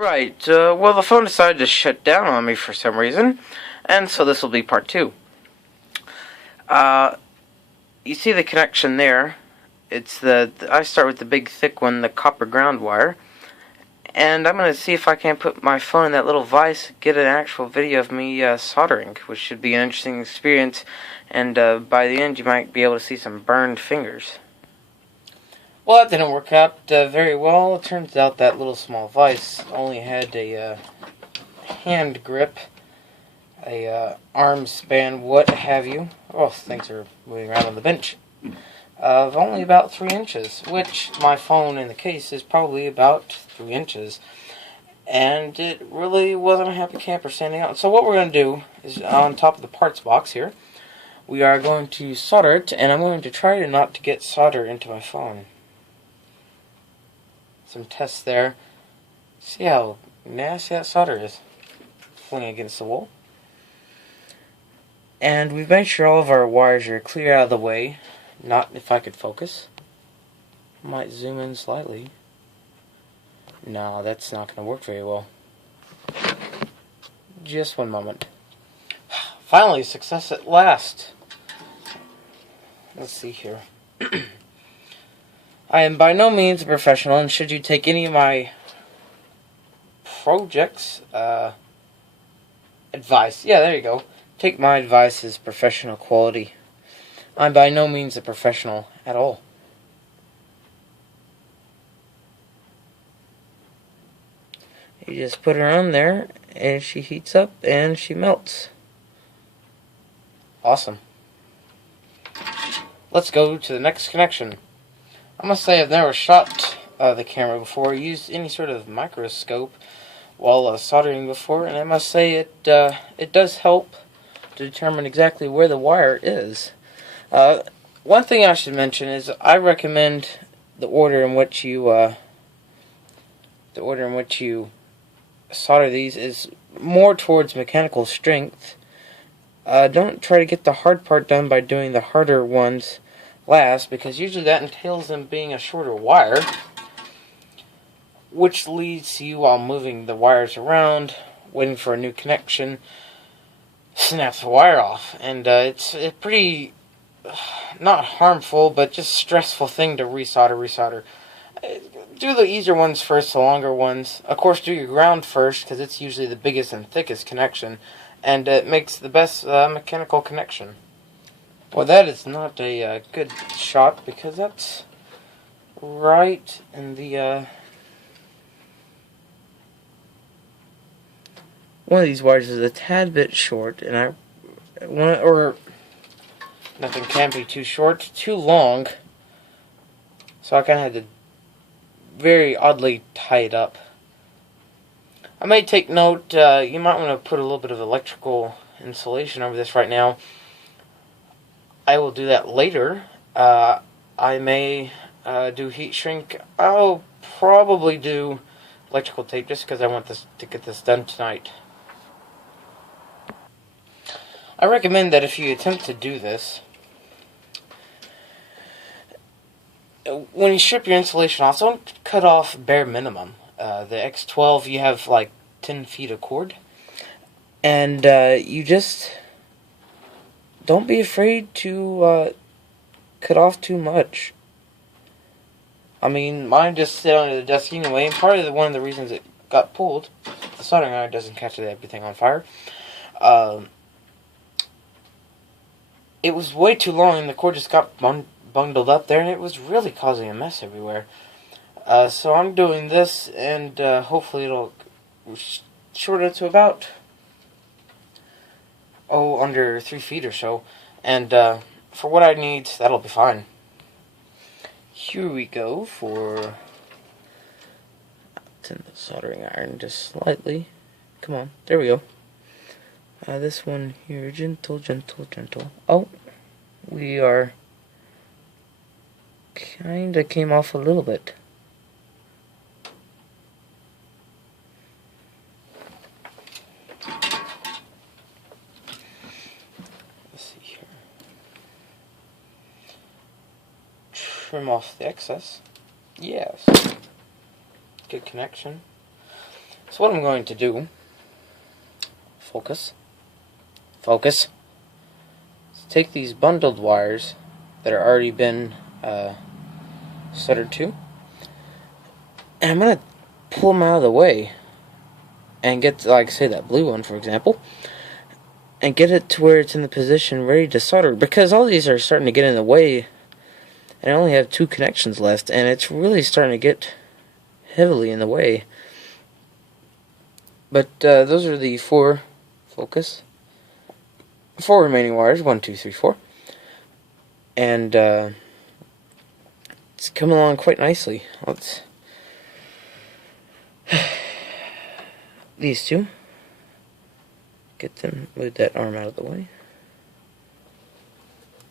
Right, well, the phone decided to shut down on me for some reason, and so this will be part two. Uh, you see the connection there. I start with the big thick one, the copper ground wire, and I'm going to see if I can put my phone in that little vise, get an actual video of me soldering, which should be an interesting experience, and by the end you might be able to see some burned fingers. Well, that didn't work out very well. It turns out that little small vise only had a hand grip, a arm span, what have you. Oh, things are moving around on the bench. Of only about 3 inches, which my phone in the case is probably about 3 inches. And it really wasn't a happy camper standing out. So what we're going to do is, on top of the parts box here, we are going to solder it, and I'm going to try not to get solder into my phone. Some tests there. See how nasty that solder is. Fling against the wall. And we've made sure all of our wires are clear out of the way. Not if I could focus. Might zoom in slightly. No, that's not going to work very well. Just one moment. Finally, success at last. Let's see here. I am by no means a professional, and should you take any of my projects, advice, yeah, there you go. Take my advice as professional quality. I'm by no means a professional at all. You just put her on there, and she heats up, and she melts. Awesome. Let's go to the next connection. I must say I've never shot the camera before, used any sort of microscope while soldering before, and I must say it does help to determine exactly where the wire is. One thing I should mention is I recommend the order in which you solder these is more towards mechanical strength. Don't try to get the hard part done by doing the harder ones last, because usually that entails them being a shorter wire, which leads to you, while moving the wires around, waiting for a new connection, snap the wire off. And it's a pretty, not harmful, but just stressful thing to resolder. Do the easier ones first, the longer ones. Of course, do your ground first, because it's usually the biggest and thickest connection, and it makes the best mechanical connection. Well, that is not a good shot, because that's right in the one of these wires is a tad bit short, and I want, or nothing can be too short, too long, so I kind of had to very oddly tie it up. I may take note, you might want to put a little bit of electrical insulation over this right now. I will do that later. I may do heat shrink. I'll probably do electrical tape just because I want to get this done tonight. I recommend that if you attempt to do this, when you strip your insulation off, don't cut off bare minimum. The X12, you have like 10 feet of cord, and you just don't be afraid to cut off too much. I mean, mine just sit under the desk anyway, and part of one of the reasons it got pulled, the soldering iron doesn't catch everything on fire. It was way too long, and the cord just got bundled up there, and it was really causing a mess everywhere. So I'm doing this, and hopefully it'll shorten it to about under 3 feet or so, and for what I need, that'll be fine. Here we go for turn the soldering iron just slightly. Come on, there we go. This one here, gentle. Oh, we are kinda came off a little bit. Let's see here. Trim off the excess. Yes. Good connection. So what I'm going to do, focus, is take these bundled wires that are already been soldered to, and I'm going to pull them out of the way and get, like say, that blue one for example, and get it to where it's in the position ready to solder, because all these are starting to get in the way and I only have 2 connections left, and it's really starting to get heavily in the way. But those are the 4 remaining wires, 1, 2, 3, 4, and it's coming along quite nicely. Let's these 2, get them, move that arm out of the way,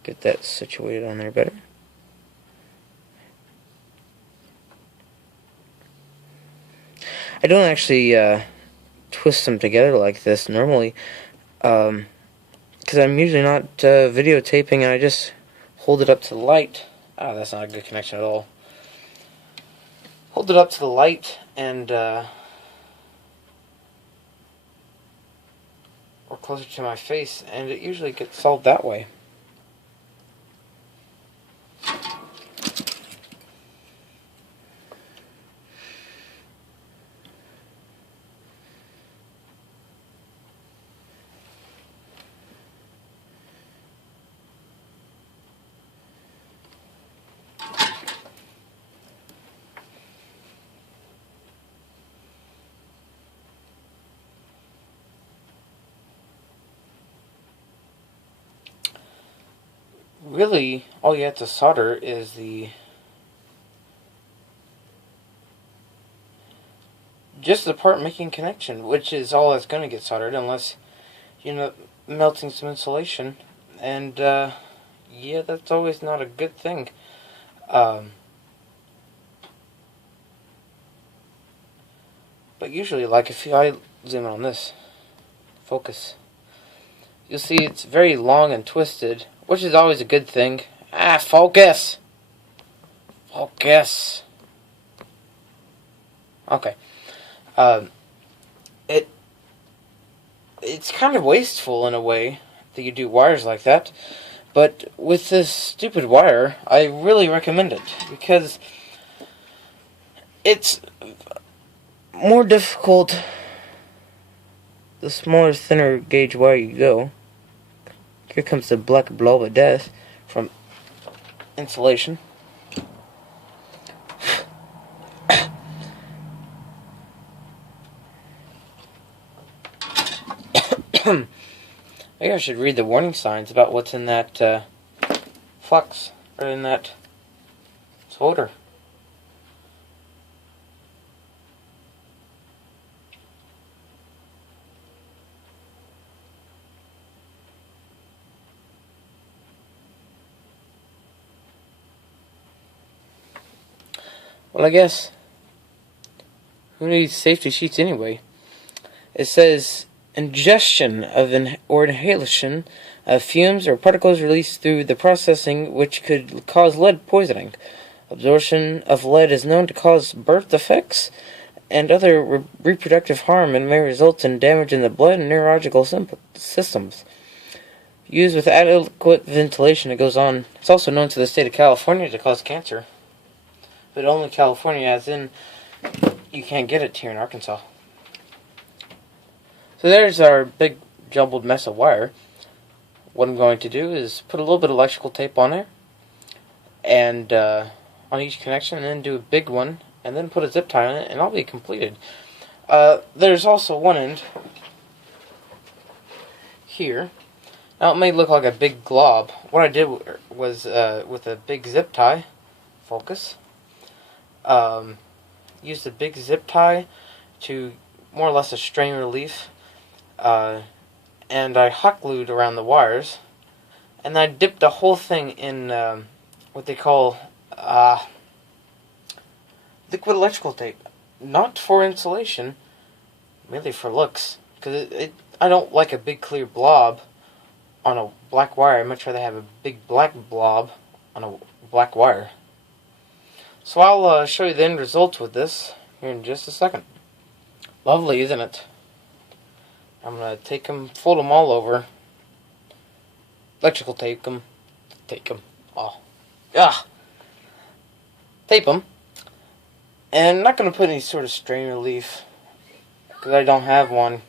get that situated on there better. I don't actually twist them together like this normally, because I'm usually not videotaping, and I just hold it up to the light. Ah, that's not a good connection at all. Hold it up to the light and or closer to my face, and it usually gets solved that way. Really, all you have to solder is just the part making connection, which is all that's going to get soldered, unless you're melting some insulation, and yeah, that's always not a good thing. But usually, like if I zoom in on this, focus, you'll see it's very long and twisted, which is always a good thing. Ah, focus! Focus! Okay. It's kind of wasteful in a way that you do wires like that, but with this stupid wire, I really recommend it, because it's more difficult the smaller, thinner gauge wire you go. Here comes the black blob of death from insulation. Maybe I should read the warning signs about what's in that flux, or in that solder. Well, I guess, who needs safety sheets anyway? It says, ingestion of or inhalation of fumes or particles released through the processing which could cause lead poisoning. Absorption of lead is known to cause birth defects and other reproductive harm, and may result in damage in the blood and neurological systems. Used with adequate ventilation, it goes on. It's also known to the state of California to cause cancer. But only California, as in, you can't get it here in Arkansas. So there's our big jumbled mess of wire. What I'm going to do is put a little bit of electrical tape on there, and on each connection, and then do a big one, and then put a zip tie on it, and I'll be completed. There's also one end here. Now it may look like a big glob. What I did was with a big zip tie, focus, used a big zip tie to more or less a strain relief, and I hot glued around the wires, and I dipped the whole thing in what they call liquid electrical tape. Not for insulation, merely for looks, because I don't like a big clear blob on a black wire. I'd much rather have a big black blob on a black wire. So I'll show you the end results with this here in just a second. Lovely, isn't it? I'm gonna take them, fold them all over. Electrical tape them. Take them. Oh. Ah! Tape them. And I'm not gonna put any sort of strain relief, because I don't have one.